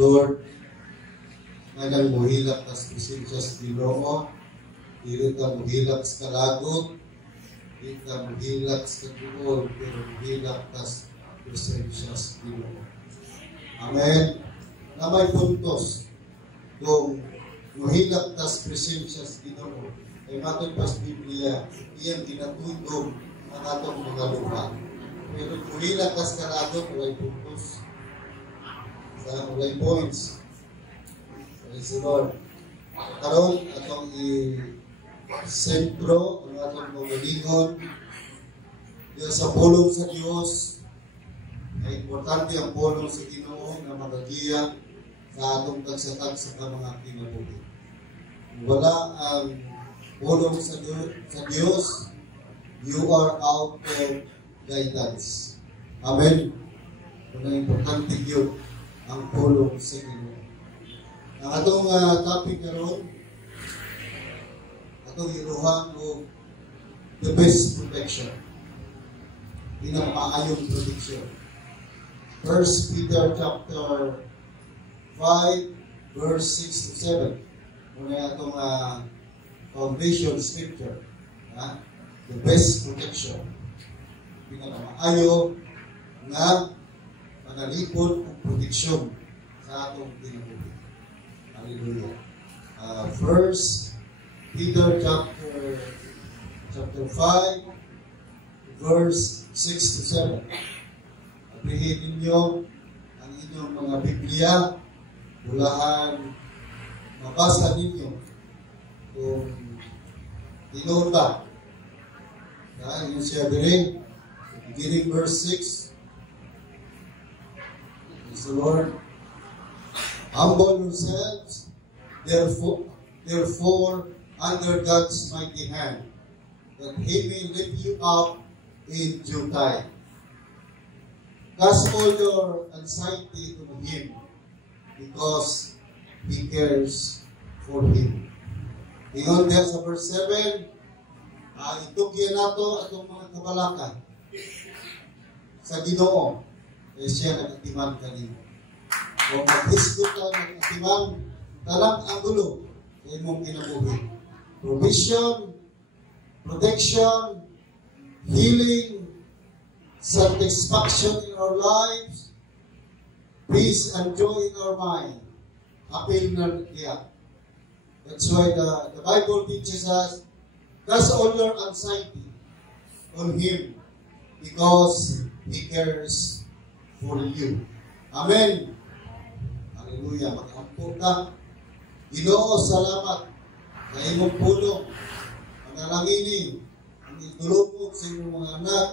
Lord, ngayon muhilak tas presensya sa Ginoo, dili ka muhilak sa kalagot, dili ka muhilak sa katuol, pero muhilak tas presensya sa Ginoo. Amen. Na may puntos kung muhilak tas presensya sa Ginoo, ay matod pa sa Biblia, iyang ginatudong ang atong mga luha. Pero muhilak tas kalagot, may puntos. Sa may points. Praise the Lord. Karon atong i-sentro ang atong magalingon sa pulong sa Dios. Ay importante ang pulong sa Ginoo na magagiya sa atong tagsatag sa mga kinabuhi. Wala ang pulong sa Dios, you are out of guidance. Amen. Kung importante yun ang pulong sa Ginoo. Ang atong topic karon, atong iluhan o the best protection. Pinakaayong protection. 1 Peter chapter 5 verse 6 to 7. Muna atong foundation scripture. The best protection. Pinakamaayo nga panalipod o proteksyon sa atong kinabuhi. Hallelujah. 1 Peter chapter 5 verse 6 to 7. Abrihin ninyo ang inyong mga Biblia, bulahan, mabasa ninyo kung tinuod ba. Yung siya din, beginning verse 6. Praise the Lord. Humble yourselves, therefore, under God's mighty hand, that He may lift you up in due time. Cast all your anxiety to Him, because He cares for him. Ingon diha sa verse 7, itugyan nato atong mga kabalakan sa Ginoo, siya nag-atiman kanimo. Kung mag-hisgo ka nag-atiman, talang ang gulo sa imong kinabuhi. Provision, protection, healing, satisfaction in our lives, peace and joy in our mind. Apil na niya. That's why the Bible teaches us, cast all your anxiety on Him because He cares for you. Amen. Hallelujah. Mag-ampo ka. Ginoo, salamat sa imong pulong. Panalangini, ang itulog sa imong mga anak,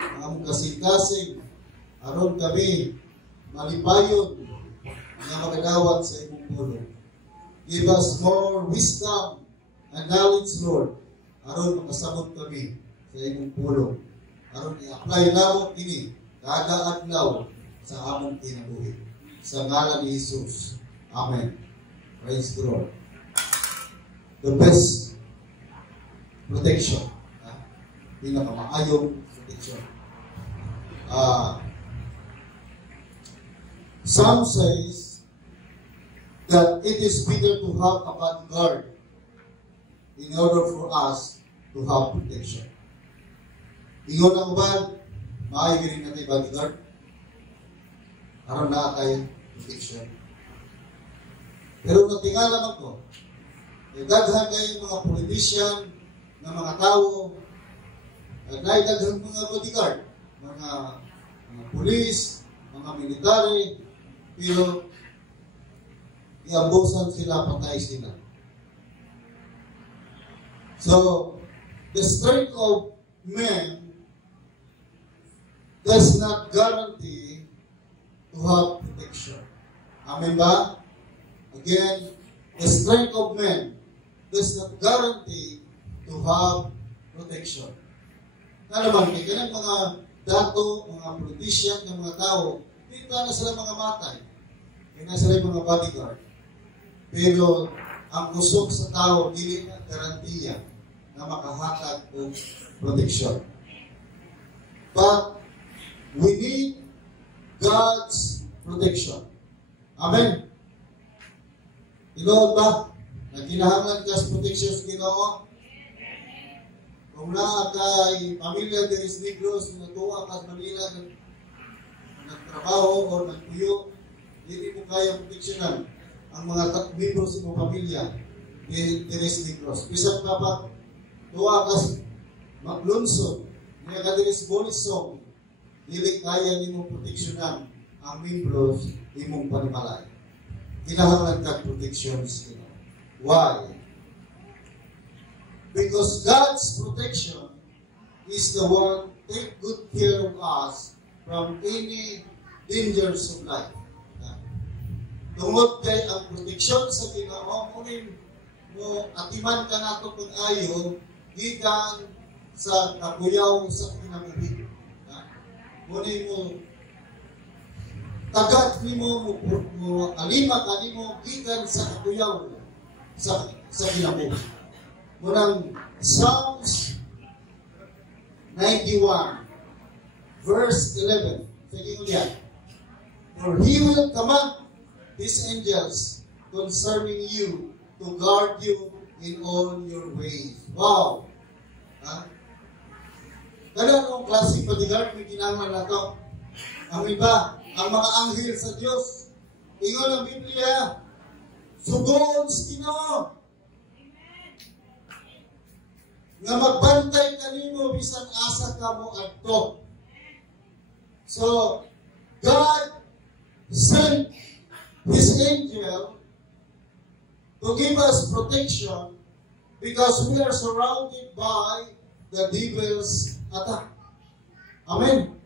ang kasing-kasing, aron kami malipayon na makadawat sa imong pulong. Give us more wisdom and knowledge, Lord, aron makasabot kami sa imong pulong. Aron i-apply namo kini kada adlaw sa among kinabuhi. Sa ngalan ni Jesus. Amen. Praise the Lord. The best protection. Pinakamaayong protection. Some says that it is better to have a bodyguard in order for us to have protection. Ingon ang uban, maayo rin natin bodyguard. Aron na tayo protection. Pero natingala naman ko, daghan kayo mga politician, na mga tao, daghan mga bodyguard, mga pulis, mga military, pero iambusan sila, patay sila. So, the strength of men does not guarantee to have protection. Amen ba? Again, the strength of men does not guarantee to have protection. Na naman, kaya ng mga dato, mga politician, ng mga tao, dito na sila mga matay. Kaya na sila mga bodyguard. Pero, ang usok sa tao, hindi na garantiya na makahatag ng protection. But, we need God's protection. Amen? Tinuod ba? Nagkinahanglan ka sa protection sa Ginoo? Kung naa kay pamilya diri sa Negros, natuwa ka sa Manila, nagtrabaho o nagpuyo, hindi mo kaya proteksyonan ang mga membro sa mong pamilya diri sa Negros. Bisan pa pa, tuwa ka sa maglunsod, niya ka diri sa Bolisong, dili kaya ni mo proteksyonan ang membro imong panimalay. Kinahanglan ka protection sa Ginoo. Why? Because God's protection is the one take good care of us from any dangers of life. Tungod kay ang proteksyon sa Ginoo mo atiman ka nato kung ayo gikan sa kabuyaw sa kinabuhi. Muni mo tagad nimo mo alima kanimo gikan sa kabuyaw sa kinabuhi. Murang Psalms 91 verse 11. Sige mo diyan. For He will command His angels concerning you to guard you in all your ways. Wow! Ha? Ganun ang klase bodyguard may ginamit na ito. Ang iba, ang mga anghel sa Diyos. Ingon ang Biblia, sugoon sa Ginoo. Nga magbantay kanimo bisan asa ka mo adto. So, God sent His angel to give us protection because we are surrounded by the devil's attack. Amen.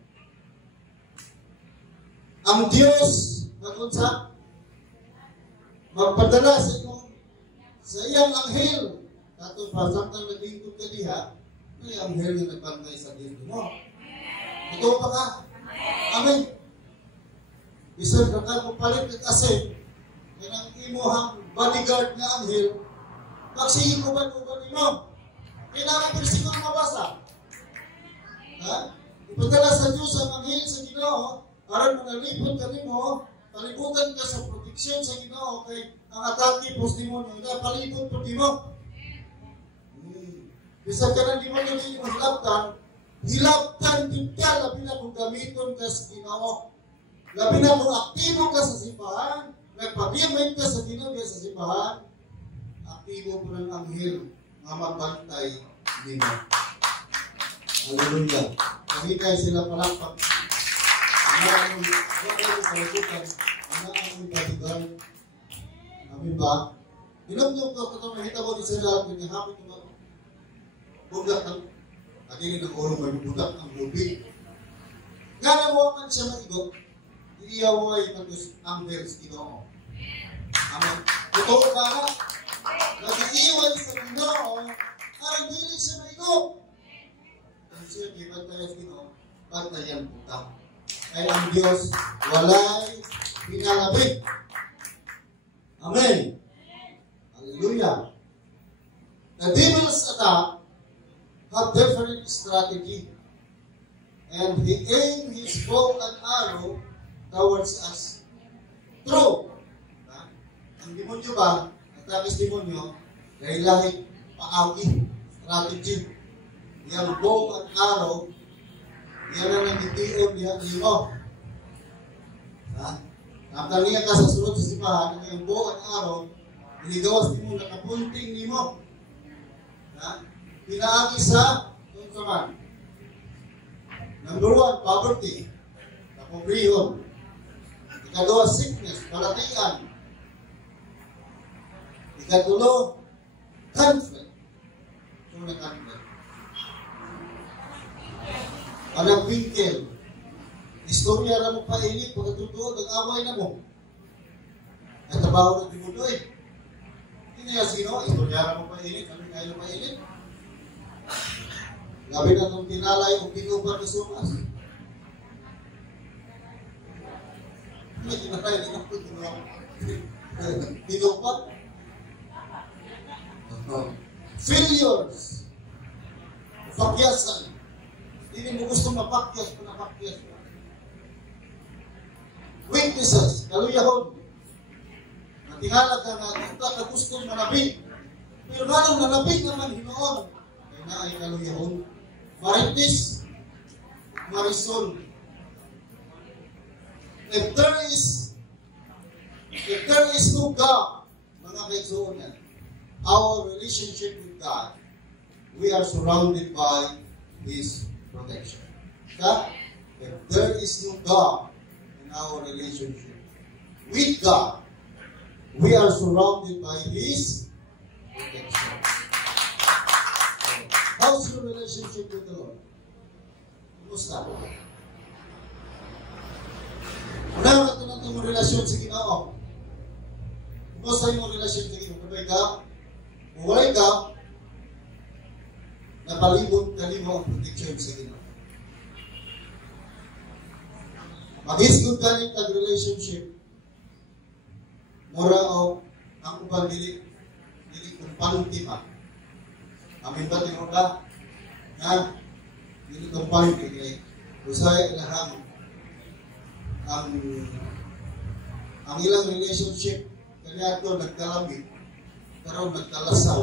Ang Diyos nagunsa magpadala sa iyang anghel. Kato pa, samtang naglingkod ka diha, may anghel na nagbantay sa dito mo. Ito pa ka. Amen. Bisan ka ka palit ka kasi, yan ang imuhang bodyguard na anghel, magsihinguban-uban nimo. Kailangan persikong mabasa. Ha? Ipadala sa Diyos ang anghel sa Ginoo, aron manalipod ka nimo, palibutan ka sa proteksyon sa Ginoo, kay ang atake pos nimo nyo, palibot po nimo. Bisa ka na di mo nyo hilaptan din ka, labi na kung gamiton ka sa Ginoo. Labi na kung aktibo ka sa simbahan, nagpabiyamay ka sa Ginoo sa simbahan, aktibo po ng anghel na magbantay din. Hallelujah. Kahikay sila palakpak. Ang bodyguard. Amin ba? Ginamdom ko ito, mahita ko din sa lahat, naghahamit ko budak ang adili ng orong may budak ang lubig. Nga nawakan siya maigo, iiyaway ng anghel sa Ginoo. Amen. Totoo ka na, nag-iiwan sa Ginoo, ay dili siya maigo. Kasi siya, kibat tayo sa Ginoo, bantayan puta. Ay ang Diyos, walay pinalabig. Amen. Hallelujah. The devil's attack have different strategy, and he aimed his bow and arrow towards us. True. Ang demonyo ba, atapos demonyo, lahi-lahi, paagi, strategy. Yung bow and arrow, yan ang nagtitiyon niya nimo. Ang taliya ka sa sulod sa simbahan, yung bow and arrow, inigawas nimo, nakapunting nimo. Pinaagi sa konsuman. Number 1, poverty. Kapobrihon. Ikalawa, sickness, kalatian. Ikatulo, conflict. Ito na conflict. Alam wingkel. Istorya na mo painit, pagkatutuo, nag-away na mo. Natabaho na di mo doon. Hindi na sino, istorya na mo painit, kami kayo painit. Gabi na itong tinalay o pinupan na sumas. Hindi tinalay, pinupan. Failures. Pakyasan. Hindi mo gusto mapakyas, panapakyas. Weaknesses. Kaluyahon. Tingala ka na ito ka gusto manabig. Pero ganang nanabig naman hinoon. Kaya na ay kaluyahon. Marites, Marisol. If there is no God, mga kaigsuunan, our relationship with God, we are surrounded by His protection. Okay? If there is no God in our relationship with God, we are surrounded by His protection. How's your relationship with the Lord? Kumusta? Unaw na ito natin yung relasyon sa Ginoo. Kumusta yung relasyon sa Ginoo? Kapag ka, kung walay ka, napalibot ka mo ang protection sa Ginoo. Mag-isgod ka rin relationship, mura o ang upang dili kung panuntima. Amin ba tinong ka? Nga, dili kung panuntima. Usay ilahang ang ilang relationship kanya ito nagkalamit pero nagkalasaw.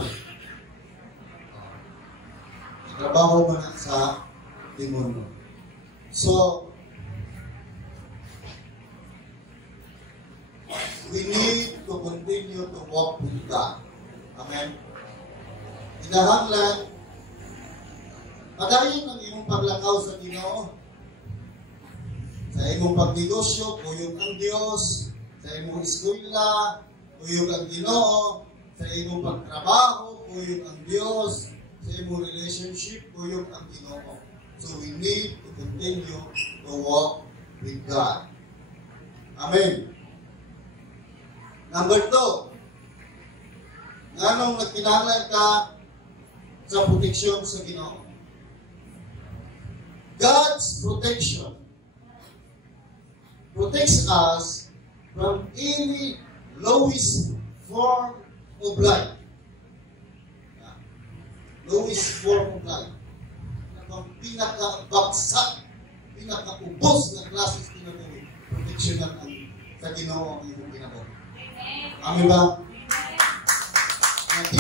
Trabaho mo na sa demonyo. So, we need to continue to walk with God. Amen. Kinahanglan, padayon ang iyong paglakaw sa Ginoo. Sa imong pagnegosyo, kuyog ang Diyos. Sa imong eskwela, kuyog ang Ginoo. Sa imong pagtrabaho, kuyog ang Diyos. Sa imong relationship, kuyog ang Ginoo. So we need to continue to walk with God. Amen. Number 2, nganong nagkinahanglan ka sa proteksyon sa Ginoo? God's protection protects us from any lowest form of life. Lowest form of life. Ang pinaka-baksak, pinaka-ubos na klases kinabuhi. Protection ang sa Ginoo ang iyong kinabuhi. Amen ba? Hindi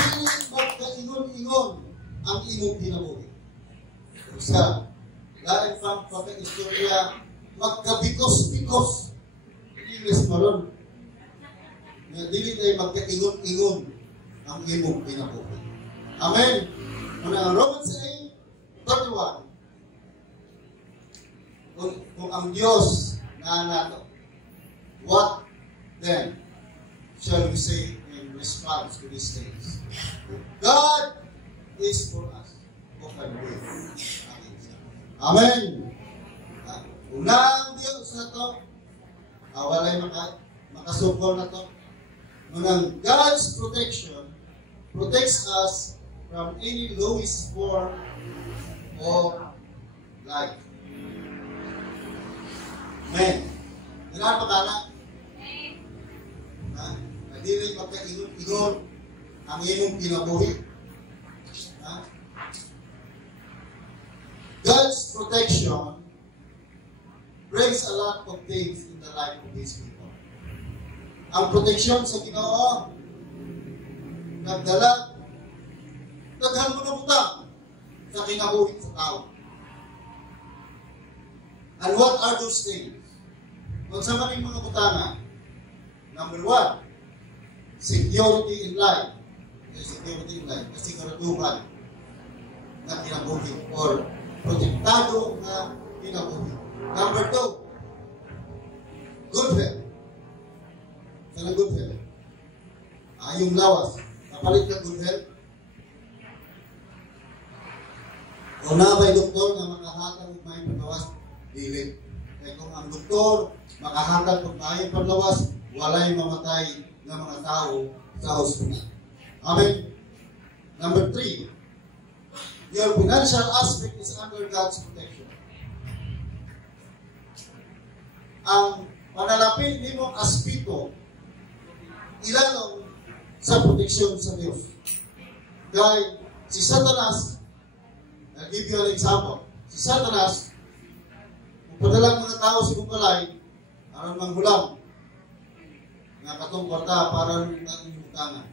magkaingon-ingon ang iyong kinabuhi. Sa lain pang pagka-istorya, magkabikos-bikos. English mo ron. Dili tayo magkaingon-ingon ang iyong kinabuhi. Amen. Muna ang Romans 8:31. Kung ang Diyos na nato, what then shall we say in response to these things? God is for us. Who can we? Amen. Unang Diyos na to, walay makasupol na to. Unang God's protection protects us from any lowest form of life. Amen. Ganaan pa ka na? Hindi rin magkaingon-ingon ang iyong kinabuhi. God's protection brings a lot of things in the life of His people. Ang proteksyon sa Ginoo, nagdala, daghan mo na butang sa kinabuhi sa tao. And what are those things? Kung sa maning mga butanga, number 1, security in life. Security in life, kasiguraduhan na kinabuhi or protektado na kinabuhi. Number 2, good health. Sana good health. Yung lawas, kapalit ka good health. O na ba'y doktor na makahatag may paglawas, dili. Kaya kung ang doktor makahatag may paglawas, walay mamatay ng mga tao sa hospital. Amen. Number 3, your financial aspect is under God's protection. Ang panalapin ni mong aspito ilalong sa proteksyon sa Diyos. Dahil si Satanas, I'll give you an example. Si Satanas, kung padalang mga tao sa kumbalay, aron manghulam. nga katong kwarta para ng imutangan.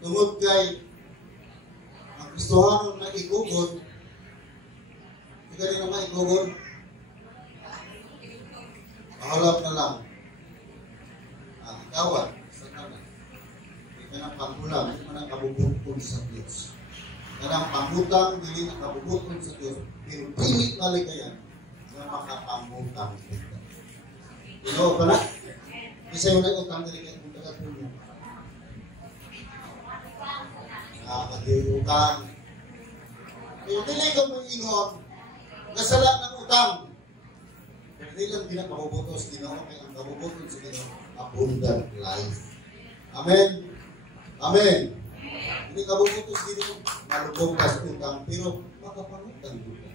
Tungod kay ang gustuhan na igugod, hindi rin naman igugod, mahalap na lang. Gawad sa kanan. Hindi ka ng pangkulang, hindi ka ng kabubukon sa Diyos. Kanang pangutang, hindi na kabubukon sa Diyos, pero pilit malikayan na makapangutang. Ino ba na? Isa yung nag-utang din kayo kung taga-tulong. Nakakatulutang. Pero dili ka mong ingon, nasala ng utang. Pero dili lang pinakabubutos, Ginoo, kaya ang kabubutos sa Ginoo, abundant life. Amen? Amen? Hindi kabubutos Ginoo, malubog ka sa utang, pero makapangutang utang.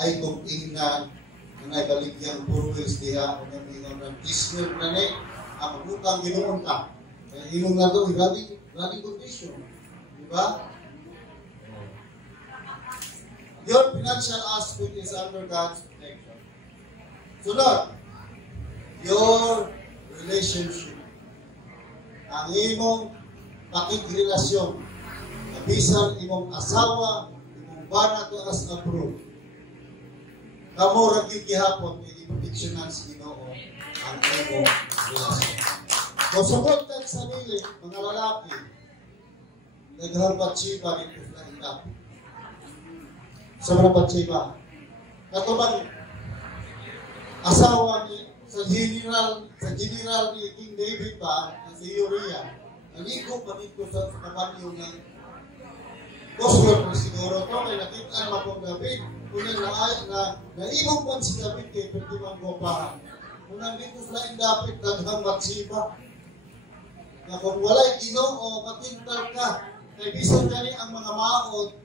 Ay kung ingnan, na baligyan purwis diha, kung yung ingon ng disney na ne, ang utang Ginoon ka. Kaya ingon na ito, running condition. Diba? Your financial aspect is under God's protection. Sunod, your relationship. Ang imong pakigrelasyon, kabisan imong asawa, imong bana to as approved. Kamo ra gihapon kay proteksyonan si Ginoo ang imong relasyon. Kung sugod kang sarili, mga lalaki, nagharbat siya dito sa ina. Sa mga patsiba. Katubang asawa ni sa general ni King David ba, si Uriah, naligo pa dito sa kabanyo ng Oscar na siguro ito, kaya nakita naman pong David, unang naibong po si David kay Pertimang Gopahan. Unang dito sa laing David, daghang Batsiba. Na kung wala'y Ginoo, matintal ka, kay bisan gani ang mga maot,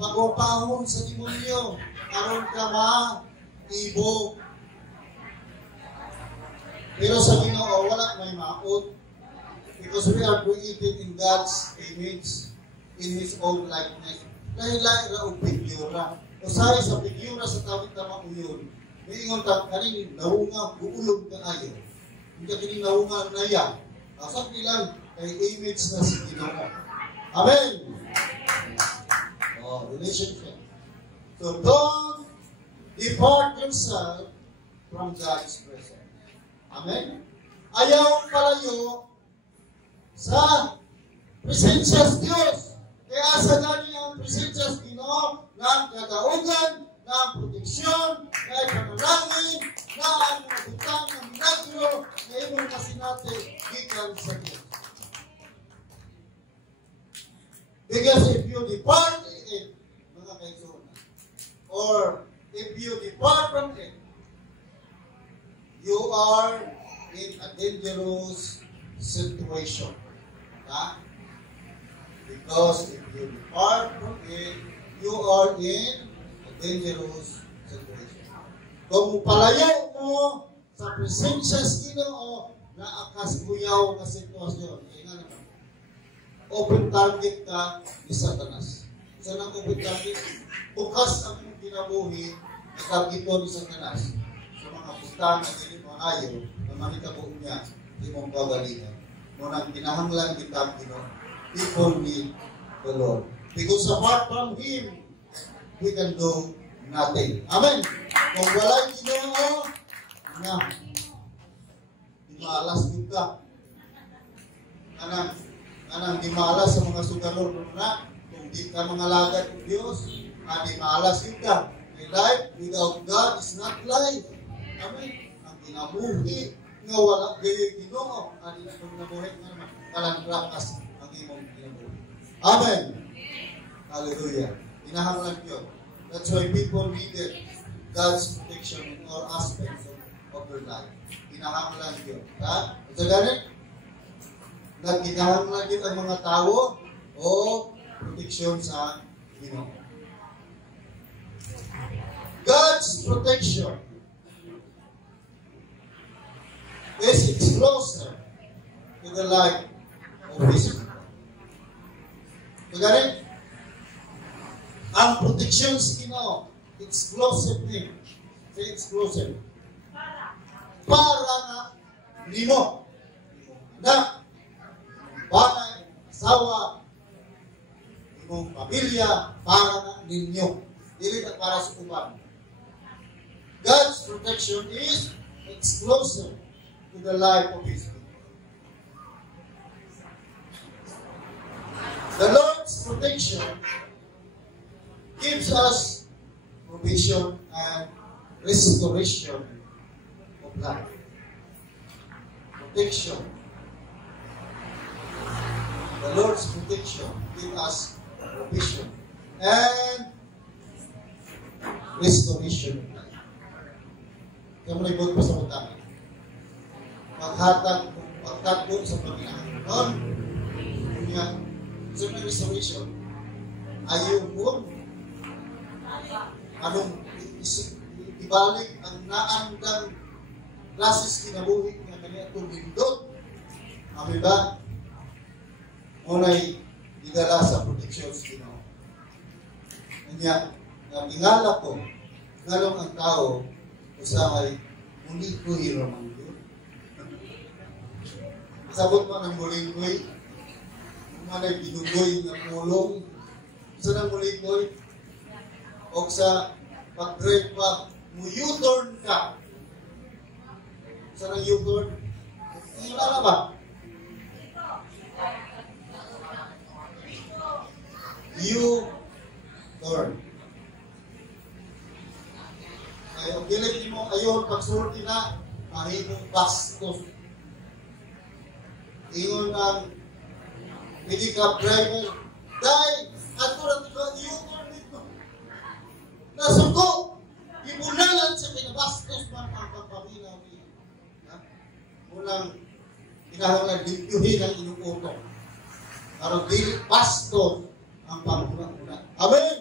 pag-upahon sa demonyo, aron ka ma-ibo. Pero sa Ginoo, wala may maot. Because we are created in God's image, in His own likeness. Lahi-lahi ra o pigyura. Usahay sa pigyura sa tawid tamang uyon. May ingon ta, kanin naunga, uulog ka ayo. Hindi ka kini naunga na yan. Asap nilang kay image na si Ginoo. Amen! Relationship. So don't depart yourself from God's presence. Amen? Ayaw palayo sa presensya sa Diyos. Kaya sa gani ang presensya sa Ginoo ng kadaugan, ng proteksyon, ng panalangin, na ang mga butang ng milagro na imong kasinati gikan sa Diyos. Because if you depart it, mga kaigsoon, or if you depart from it, you are in a dangerous situation. Because if you depart from it, you are in a dangerous situation. Kung palayo mo sa presensya sa Ginoo na akasbuyaw ka sitwasyon, open target ka ni Satanas. Sa nang open target, bukas ang kinabuhi, targeto ni Satanas sa mga putang na hindi maayo, na manitabuong niya, hindi mong babalikan. Ngunang kinahanglan kita Ginoo, people need the Lord. Because apart from Him, we can do nothing. Amen. Kung wala'y Ginoo, na di maalas ka. Anang di maalas sa mga sugaror na, kung di ka mga lagad ng Diyos, di maalas ka. A life without God is not life. Amen. Ang kinabuhi, nga wala gayo'y Ginoo, di na kung nabuhi nga naman, kalandrakas ang imong kinabuhi. Amen. Hallelujah. Kinahanglan yun. That's why people needed God's protection in all aspects of their life. Kinahanglan yun. Ha? Ito ganit? Nagkinahanglan yun ang mga tao o proteksyon sa Ginoo. God's protection is exclusive to the life of His people. Ito ganit? Ang proteksyon sa Ginoo, exclusive thing. Say exclusive. para nga nimo. Anak, banay, asawa, imong pamilya, para nga ninyo. Dili na para sa uban. God's protection is exclusive to the life of His people. The Lord's protection gives us provision and restoration of life. Protection. The Lord's protection gives us provision and restoration of life. Kaya mo naibot pa sa utang. Pagtatbo sa Panginoon. Kaya, sa restoration, ayaw mo anong ibalik ang naandang klases kinabuhi nga kanya itong lindot. Amin ba? Muna'y idala sa protection sa Ginoo. Kanya, tingala ko, ngalong ang tao, usay, muli-kuhi ramang yun. Sabot mo ng muli-kuhi, manay binugoy ng pulong, sa nang muli-kuhi, o sa pag-drive pa, mu-U-turn ka. Sa nang U-turn, wala na ba? U-turn. Ay, ang gilig mo, ayon, pagsurti na, mahimong bastos. Ingon ang medical driver, dahil, ato na ito, U-turn dito. Nasuko, ibunalan sa pinabastos man ang pagpamila. Unang kinahanglan limpyuhin ang inyong utong. Pero dili bastos ang panguna-una. Amen!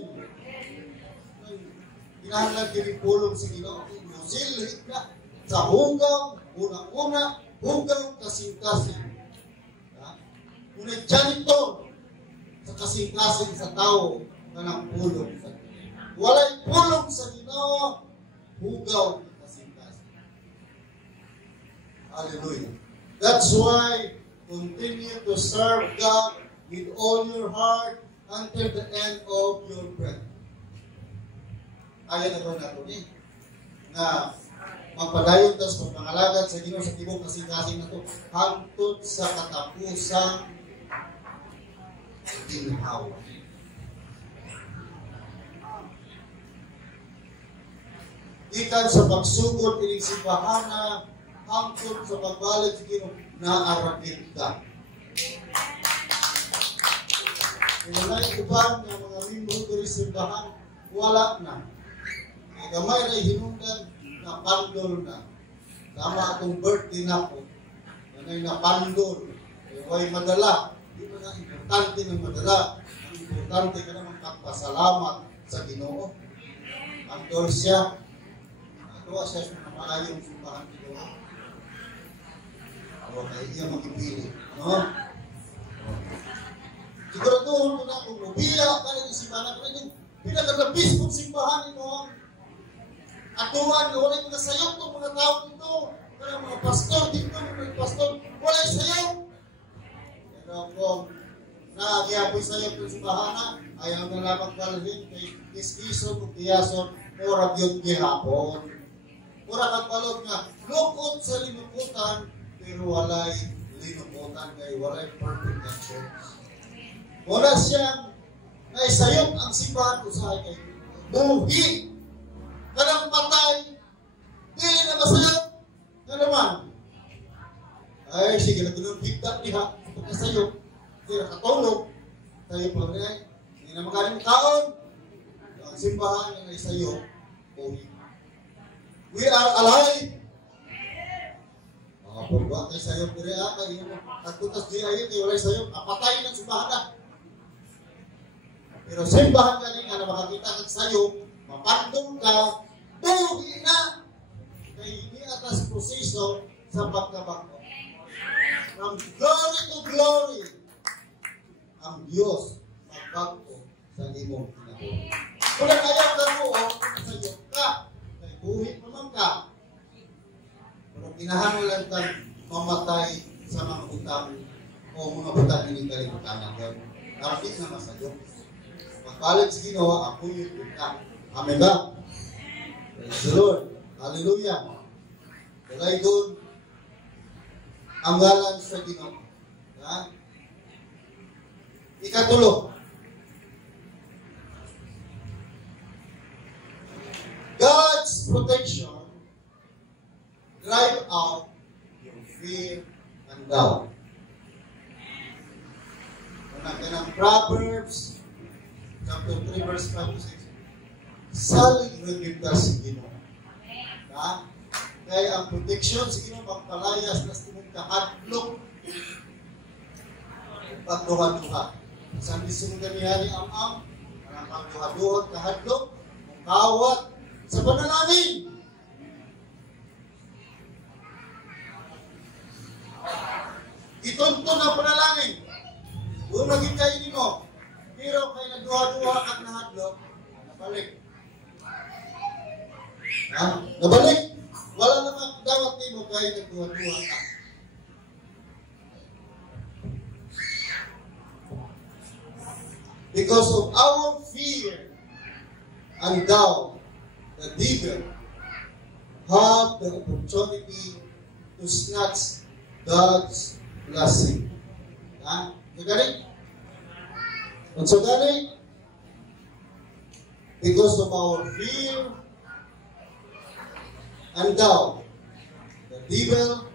Kinahanglan pinipulong sa Ginoo. Silhig na sa hugaw, una-una, hugaw kasing-kasing. Unang janitor sa kasing-kasing sa tao na nagpulong sa Ginoo. Walay pulong sa Ginoo, hugaw kasing-kasing. Hallelujah. That's why continue to serve God with all your heart until the end of your breath. Ayaw na ba natin na magpadayon tayo sa pangalagan sa Ginoo sa tibok kasing-kasing na ito hangtod sa katapusang ginhawa. Ikan sa pagsugod ining simbahana hangtod sa pagbalik sa Ginoo naaragid ka. Inanay uban ng mga membro diri sa simbahan wala na. Gamay na hinungdan na pandol na. Tama akong birthday na po. Nanay na pandol. Huwag madala. Hindi mo na importante ng madala. Ang importante ka naman magpasalamat sa Ginoo. Pandol siya. Ito siya sa maayong simbahan Ginoo. O kaya iya magpipili. No? Siguraduhin mo na kung ubiya ka rin yung simbahan. Kung pinagkalabis mong simbahan ito. Atuan, wala yung nasayok itong mga tao dito. Kaya mga pastor dito, mga pastor, wala yung sayok. Pero kung nagyapoy sayok ng simbahan, ayaw na lamang palhin kay iskison o tiyason, mura yun gihapon. Mura kagbalog nga, lukot sa linukutan, pero walay linukutan kay walay perfect na church. Wala siyang naisayok ang simbahan ko sa kay buhi. Kanang patay, dili na masayok. Na naman. Ay, sige na tunong higda niya. Kapag nasayok, hindi nakatulog. Tayo pa rin. Hindi na makaling kaon. Ang simbahan na naisayok, buhi. We are alive. Pag ba kayo sayok dire kayo at tutas di ayo kayo walay sayok, apatay ng simbahan na. Pero simbahan ka nga na makakita kang sayok, mapandong ka, buhi na. Kaya hindi atas proseso sa pagkabako. From glory to glory, ang Diyos magbako sa imong kinabuhi. Kung ayaw ka mo, sayok ka, kay buhi naman ka. Pero kinahanglan kang mamatay sa mga utang o mga butang hindi kalimutan natin. Kapit na masayo. Pagpalit sa Ginoo, ako yung utang. Amen ba? Praise the Lord. Hallelujah. Dalay doon ang ngalan sa Ginoo. Ha? Ikatulo. God's protection drive out your fear and doubt. Kanang Proverbs chapter 3 verse 5 to 6. Salig na kita si Ginoo. Ha? Kaya ang protection si Ginoo pagpalayas na sa imong kahadlok. Pagduha-duha. Sa misong ganihani ang pagduha-duha kahadlok, kawat sa panalangin. Itunto na panalangin. Doon maging kayo nimo. Pero kay nagduha-duha at nahadlok, nabalik. Ha? Nabalik. Wala namang dawat nimo kay nagduha-duha ka. Because of our fear and doubt, the devil have the opportunity to snatch God's blessing. Ha? Gani? So gani? Because of our fear and doubt, the devil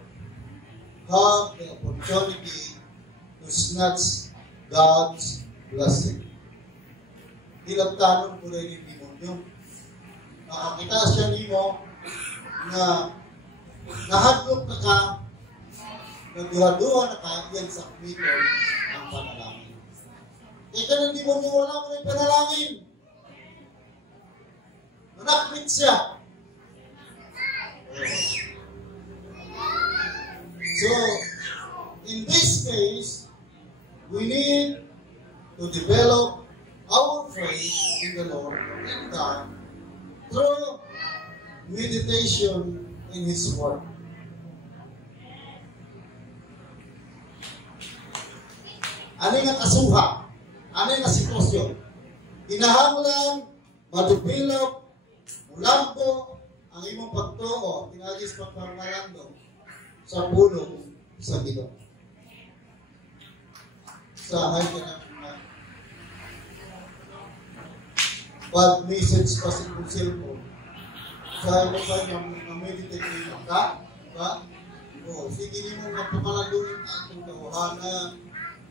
have the opportunity to snatch God's blessing. Dilabtanon ko rin yung demonyo. Nakakita siya nimo na nahadlok na ka, nagduha-duha na ka, yan sa kumito ang panalangin. Ika ng demonyo, wala mo na yung panalangin. Manakpit siya. So, in this case, we need to develop our faith in the Lord and God through meditation in His Word. Ano nga kasuha? Ano nga sitwasyon? Kinahanglan madevelop mulambo ang imong pagtuo tinagis pagpamalando sa pulong sa Ginoo. Sa high na bad message kasi kung cellphone. Sa imo ba yung meditate nyo ka? Diba? O, sige nyo mong magpapalalunin ang tawahan na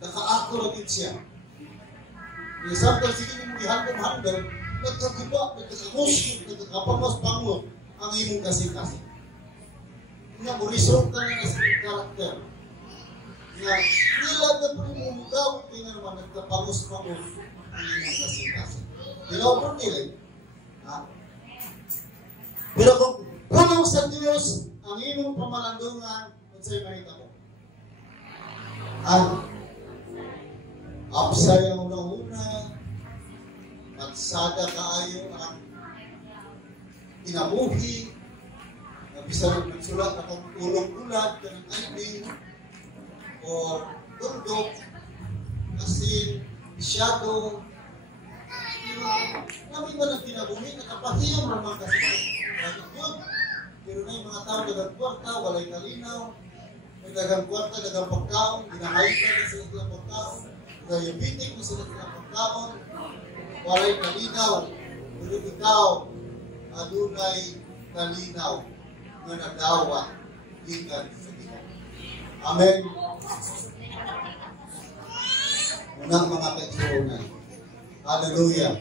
naka-accurate siya. Samtang sige nyo mong ihandom-handom, nagkaguba, nagkakapamos-pangod ang imong kasing-kasing. Nga, burisong ka na sa karakter. Nga, nilad na po yung gawin kaya naman nagkapamos-pangod ang imong kasing-kasing. Dilawag nila. Ha? Pero kung punong sa Diyos ang imong pamalandungan, kung sa'yo mahita mo. Ang apsay ang una-una, magsada kaayo ang kinabuhi, nabisan magsulat na kung ulong-ulat, kanang aibing, or tundok, asin, shadow, kami ba ng kinabuhi, nakapahiyang naman kasi bakit yun? Pero na yung mga tao dagang kwarta, walay kalinaw, may dagang kwarta, dagang pagkaon, ginahayta na sila silang pagkaon, diabetic na sila silang pagkaon, walay kalinaw, pero ikaw, adunay kalinaw na nadawa ikan sa Ginoo. Amen. Unang mga kaigsuunan. Hallelujah.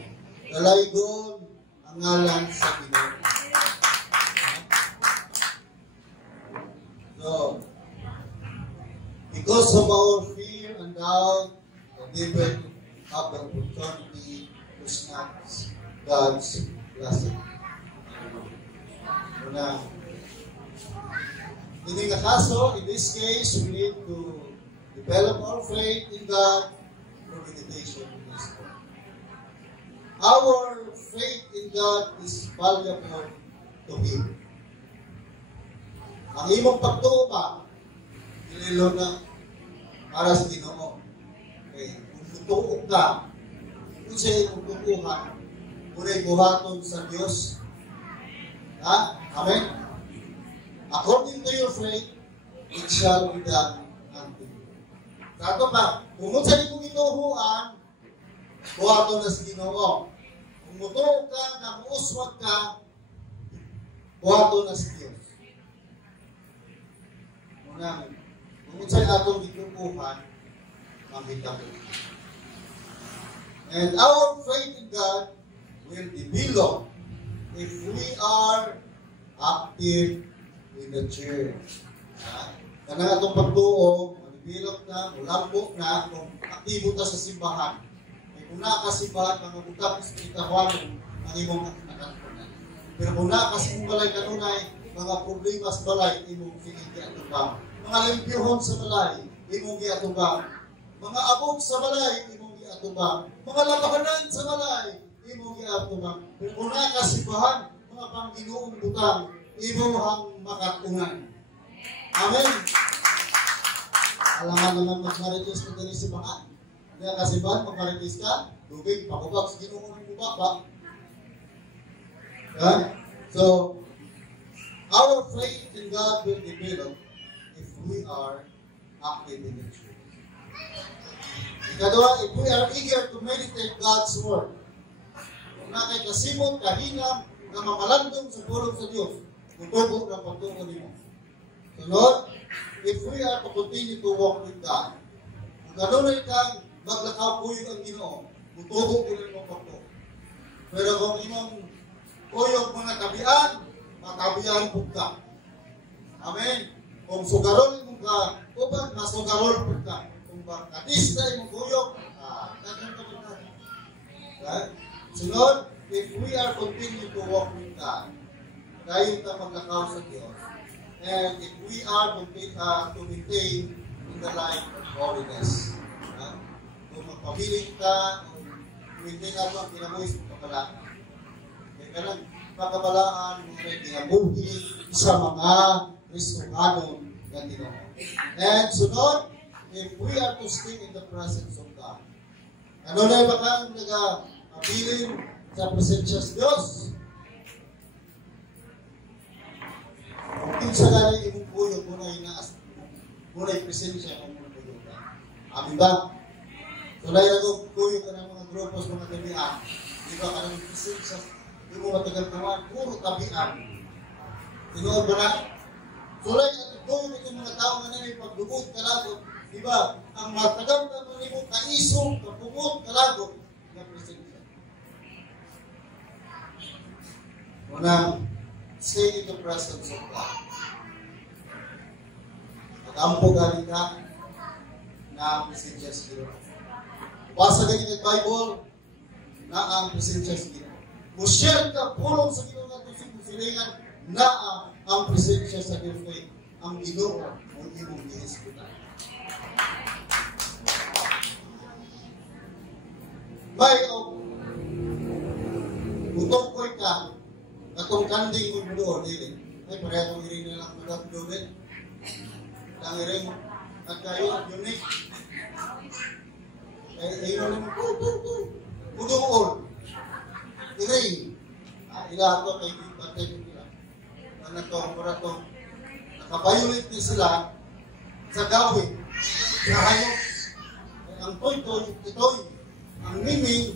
Dalaygon ang ngalan sa Ginoo. So, because of our fear and doubt, the devil have the opportunity to snatch God's blessing. Una, hindi nga kaso, in this case, we need to develop our faith in God through meditation in His Word. Our faith in God is valuable to Him. Ang imong pagtuo ba, ililo na para sa Ginoo. Okay. Kung tutuo ka, kung siya imong tutuhan, muna'y buhaton sa Diyos. Ha? Amen? According to your faith, it shall be done unto you. Sato pa, kung saan ikong ituhuan, buhaton na sa Ginoo. Kung mutuo ka, na muuswag ka, buhaton na sa Diyos. Muna, kung saan atong ituhuan, mamita ko. And our faith in God will develop if we are active in the church. Kanang atong pagtuo, develop na, mulambo na, kung aktibo ta sa simbahan. Kung nakasimbahan, mga butak sa itahuan, ang imong nakatunan. Pero kung nakasimong balay kanunay, mga problema sa balay, imong giatubang. Mga limpyuhon sa balay, imong giatubang. Mga abog sa balay, imong giatubang. Mga labahanan sa balay, imong giatubang. Pero kung nakasimbahan, mga Panginoong butang, imong makatunan. Amen. Alaman naman mag-maritis na dali simbahan. Kaya kasimbahan, mag-maritis ka, tubig, pakubak sa Ginoo ng bubaba. Okay? So, our faith in God will develop if we are active in the church. Ikadua, if we are eager to meditate God's Word, kung na kay kasimot, kahinam, na mamalandong sa pulong sa Diyos, tutubo ng pagtungo nimo. Sunod, if we are to continue to walk with God, kung ganun kang maglakaw puyog ang Ginoo, tutubo ko rin mong pagtungo. Pero kung imong puyog mga tabian, matabian po ka. Amen. Kung sugarol mong ka, upan, masugarol po ka. Kung kadis na imong puyog, ganun ka po ka. Okay? Sunod, if we are continue to walk with God, dahil ka maglakaw sa Diyos, and if we are to maintain in the life of holiness, kung magpabiling ka, maintain ako ang kinabuhi sa pagkabalaan. Kaya ka lang, pagkabalaan, mga kinabuhi sa mga Kristohanon na Ginoo. And sunod, if we are to stay in the presence of God, ano na ba kang nag-abiling sa presensya sa Diyos? Kung sa galing imong puyo, muna'y presensya ng mga puyo. Amin ba? Tulay na kung puyo ka ng mga grupos, mga tabian. Di ba ka ng presensya? Di mo matagal kawan, puro tabian. Tinood ba na? Tulay na kung puyo itong mga tao na may paglubot kalagot. Di ba? Ang matagal na mga mo kaisong, kapumot kalagot na presensya. Unang, stay in the presence of God. Mag-ampo galing ka na ang presensya sa Ginoo. Basa galing ng Bible na ang presensya sa Ginoo. Mushare ka pulong sa Ginoo na tusilingan na ang presensya sa Ginoo. Ang Ginoo ang imong gihisgutan. May utong ko'y ka atong kanding mo doon, dili. Ay, pareha kong irin na lang magap doon. Lang irin at kayo, unique. Ay, ayun naman, mudoon. Irin. Ila ako, kay patay ko nila. Ano itong, para itong, nakabayulit din sila sa gawin. Sa hayop. Ang toy-toy, itoy. Ang miming.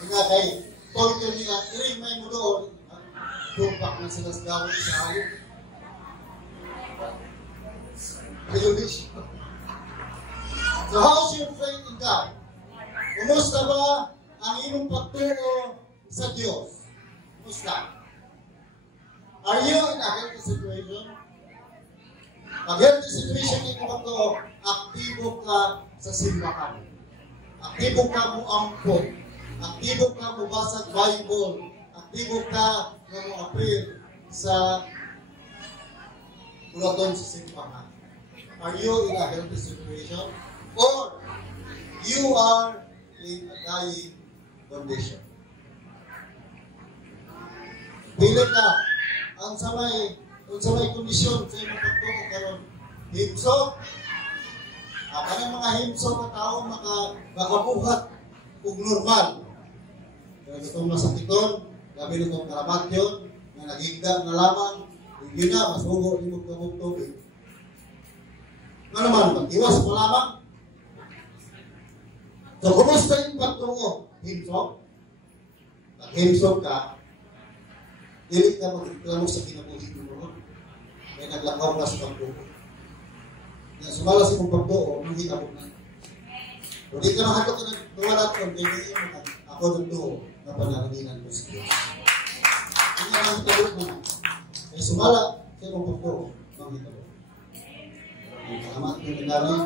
Mga kay, toy nila, iring may mo doon, tumpak na sila sa gawin sa hayop. Ayunish. So how's your faith in God? Kumusta ba ang iyong pagtuo sa Diyos? Kumusta? Are you in a healthy situation? Pag healthy situation ito pagtuo, aktibo ka sa simbahan. Aktibo ka mo ampon. Aktibo ka mo basag Bible. Aktibo ka na mo appeal sa bulaton sa simbahan. Are you in a healthy situation? Or you are in a dying condition? Pili ka ang samay kung sa may kondisyon sa imong pagtuo karon himsog kanang mga himsog na tao makabuhat ug normal kaya itong nasakiton gabi nitong karamatyon na nagigda na lamang yun na masugo ni mong tubig ano naman pag-iwas mo lamang so kumusta yung pagtuo himsog pag himsog ka dili ka magreklamo sa kinabuhi mo may naglakaw na sa pagtuo. Yan, sumala sa kong pagtuo, hindi abot na. Kung di ka mahalo ka nagduwalat ko, hindi mo ako nagtuo na pananginan ko sa Diyos. Hindi ka mahitabo na. Kaya sumala sa kong pagtuo, mahitabo. Ang salamat ko nilari,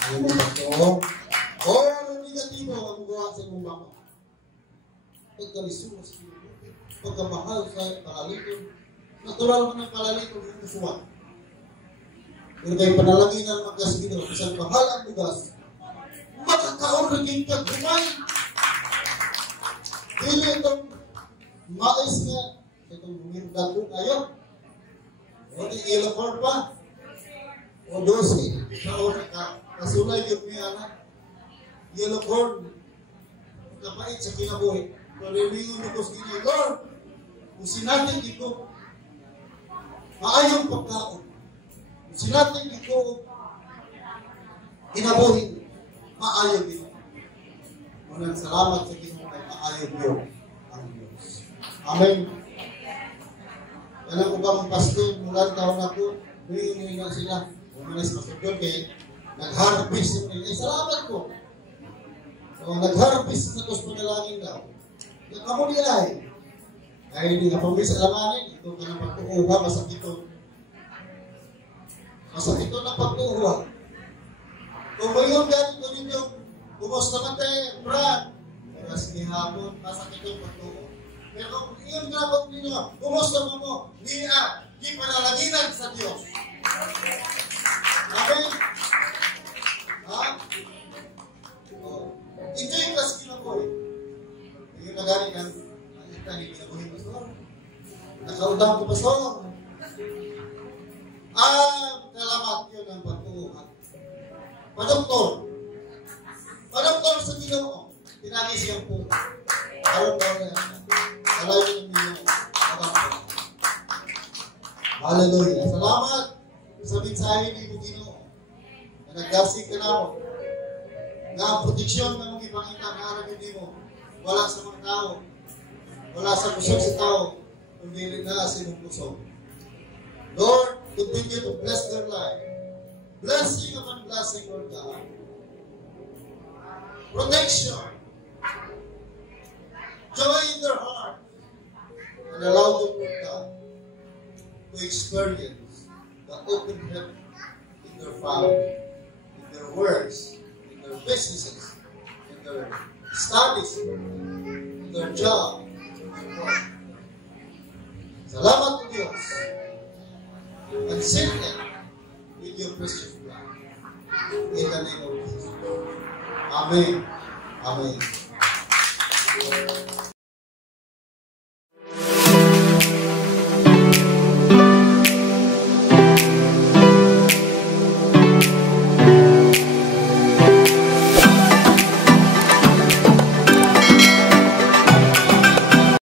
ang mong pagtuo, o ang negatibo ang gawa sa kong baka. Pagkalisuwas, pagkamahal sa palalito, natural mo ng palalito ng kusuwan. Pero kayo panalanginan magkasigido, isang mahal ang bugas, makakaon rin ka kumain. Dili itong mais nga, itong bumirgat ko kayo. O di ilokor pa. O dosi, kaon ka, kasulay yun niya na. Ilokor, kapait sa kinabuhi. Palilingon nito sa inyo, Lord, kung sinatin ito, maayong pagkaon. Kung sinatin ito, kinabuhin, maayong ito. Unang salamat sa Ginoo kay maayong yun ang Diyos. Amen. Alam ko ba ang pastor, mula taon ako, huwi na sila. Umalis masugod kay nag-harvest. Salamat ko. So, nag-harvest sa tos panalangin daw. Kamu dia ay. Ay hindi ka pambisa lamanin. Ito ka ng pagtuuha, masakito. Masakito ng pagtuuha. Kung mayroon ganito ninyo, kumusta man tayo, Brad? Pero sige hapon, masakito ng pagtuuha. Pero kung iyon grabot ninyo, kumusta mo? Niya, di panalaginan sa Diyos. Amen? Ha? Ito yung kas kinabuhi. Yung nagani ng tani kinabuhi, Pastor. Nakautang ko, Pastor. Salamat yun ang pagtuuhan. Padoktor. Padoktor sa Ginoo. Tinangis siyang po. Karoon daw na alayo ng Ginoo. Hallelujah. Salamat sa mensahe ni Ginoo. Nagdasig ka na ako. Nga ang proteksyon na mong ipangita na harapin mo. Wala sa mga tao. Wala sa kusog sa tao. Kundi na sa imong kusog. Lord, continue to bless their life. Blessing upon blessing, Lord God. Protection. Joy in their heart. And allow them, Lord God, to experience the open heaven in their family, in their works, in their businesses, in their studies, in their job. Salamat to Diyos. And seal them with your precious blood. In the name of Jesus. Amen. Amen.